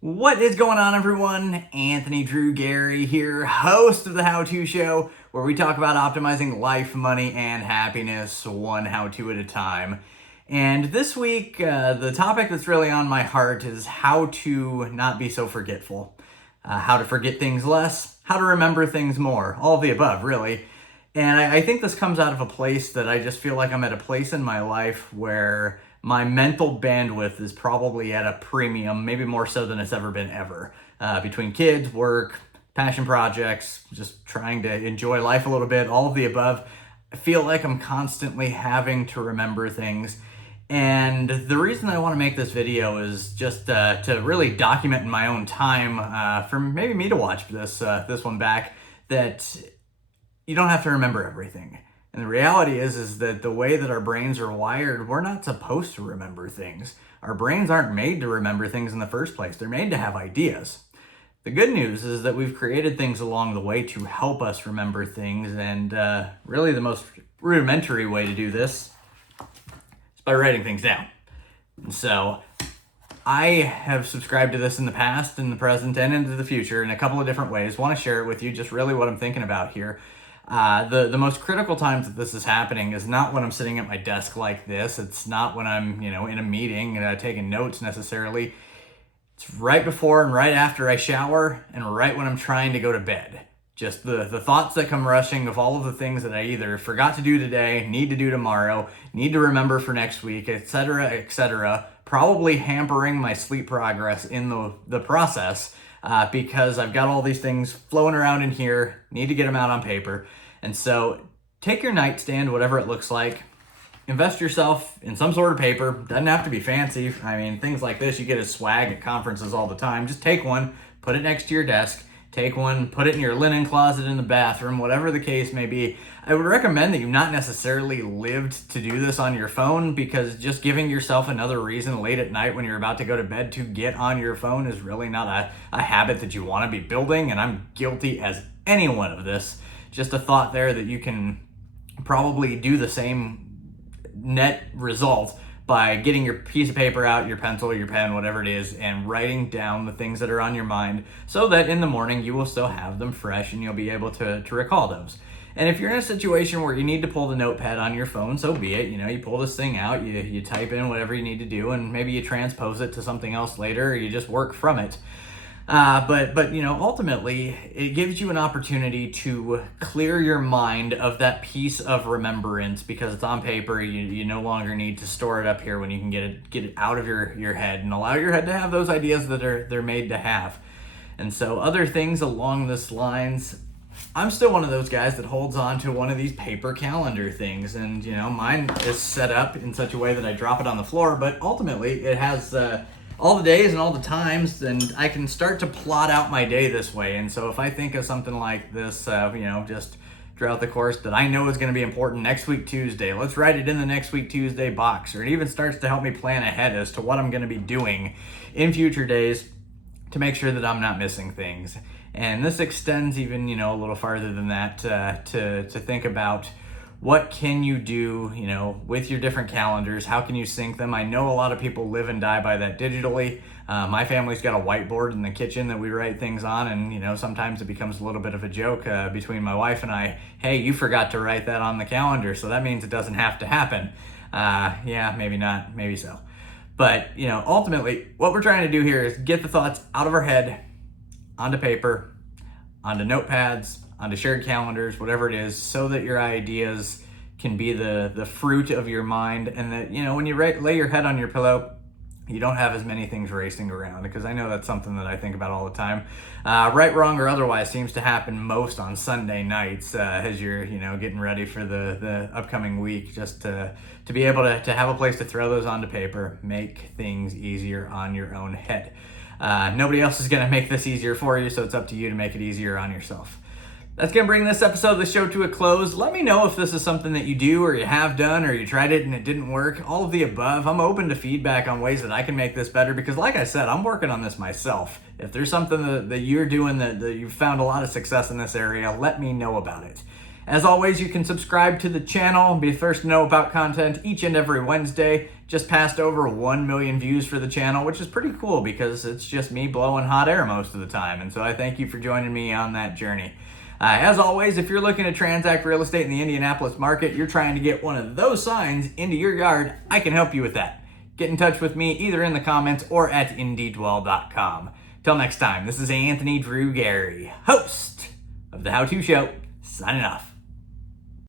What is going on, everyone? Anthony Drew Gary here, host of the How To Show, where we talk about optimizing life, money, and happiness one how-to at a time. And this week, the topic that's really on my heart is how to not be so forgetful. How to forget things less, how to remember things more, all of the above, really. And I think this comes out of a place that I just feel like I'm at a place in my life where my mental bandwidth is probably at a premium, maybe more so than it's ever been ever. Between kids, work, passion projects, just trying to enjoy life a little bit, all of the above. I feel like I'm constantly having to remember things. And the reason I want to make this video is just to really document in my own time, for maybe me to watch this one back, that you don't have to remember everything. And the reality is that the way that our brains are wired, we're not supposed to remember things. Our brains aren't made to remember things in the first place. They're made to have ideas. The good news is that we've created things along the way to help us remember things, and really the most rudimentary way to do this is by writing things down. And so I have subscribed to this in the past, in the present, and into the future in a couple of different ways. I want to share it with you, just really what I'm thinking about here. The most critical times that this is happening is not when I'm sitting at my desk like this. It's not when I'm, in a meeting taking notes necessarily. It's right before and right after I shower and right when I'm trying to go to bed. Just the thoughts that come rushing of all of the things that I either forgot to do today, need to do tomorrow, need to remember for next week, etc., probably hampering my sleep progress in the process. Because I've got all these things flowing around in here, need to get them out on paper. And so take your nightstand, whatever it looks like, invest yourself in some sort of paper. Doesn't have to be fancy. I mean, things like this, you get as swag at conferences all the time. Just take one, put it next to your desk, take one, put it in your linen closet in the bathroom, whatever the case may be. I would recommend that you've not necessarily lived to do this on your phone, because just giving yourself another reason late at night when you're about to go to bed to get on your phone is really not a habit that you want to be building, and I'm guilty as anyone of this. Just a thought there that you can probably do the same net result by getting your piece of paper out, your pencil, your pen, whatever it is, and writing down the things that are on your mind so that in the morning you will still have them fresh and you'll be able to recall those. And if you're in a situation where you need to pull the notepad on your phone, so be it. You pull this thing out, you type in whatever you need to do, and maybe you transpose it to something else later, or you just work from it. But ultimately, it gives you an opportunity to clear your mind of that piece of remembrance, because it's on paper. You no longer need to store it up here when you can get it out of your head and allow your head to have those ideas that they're made to have. And so other things along this lines, I'm still one of those guys that holds on to one of these paper calendar things, and mine is set up in such a way that I drop it on the floor, but ultimately it has all the days and all the times, and I can start to plot out my day this way. And so if I think of something like this, just throughout the course that I know is going to be important next week Tuesday, let's write it in the next week Tuesday box. Or it even starts to help me plan ahead as to what I'm going to be doing in future days to make sure that I'm not missing things. And this extends even, a little farther than that, to think about what can you do, with your different calendars. How can you sync them? I know a lot of people live and die by that digitally. My family's got a whiteboard in the kitchen that we write things on, and sometimes it becomes a little bit of a joke between my wife and I. Hey, you forgot to write that on the calendar, so that means it doesn't have to happen. Yeah, maybe not, maybe so. But, ultimately, what we're trying to do here is get the thoughts out of our head, onto paper, onto notepads, onto shared calendars, whatever it is, so that your ideas can be the fruit of your mind, and that, when you lay your head on your pillow, you don't have as many things racing around, because I know that's something that I think about all the time. Right, wrong, or otherwise seems to happen most on Sunday nights as you're, getting ready for the upcoming week, just to be able to have a place to throw those onto paper, make things easier on your own head. Nobody else is going to make this easier for you, so it's up to you to make it easier on yourself. That's going to bring this episode of the show to a close. Let me know if this is something that you do, or you have done, or you tried it and it didn't work. All of the above. I'm open to feedback on ways that I can make this better, because like I said, I'm working on this myself. If there's something that you're doing that you've found a lot of success in this area, let me know about it. As always, you can subscribe to the channel and be the first to know about content each and every Wednesday. Just passed over 1 million views for the channel, which is pretty cool because it's just me blowing hot air most of the time. And so I thank you for joining me on that journey. As always, if you're looking to transact real estate in the Indianapolis market, you're trying to get one of those signs into your yard, I can help you with that. Get in touch with me either in the comments or at IndyDwell.com. Till next time, this is Anthony Drew Gary, host of The How To Show, signing off.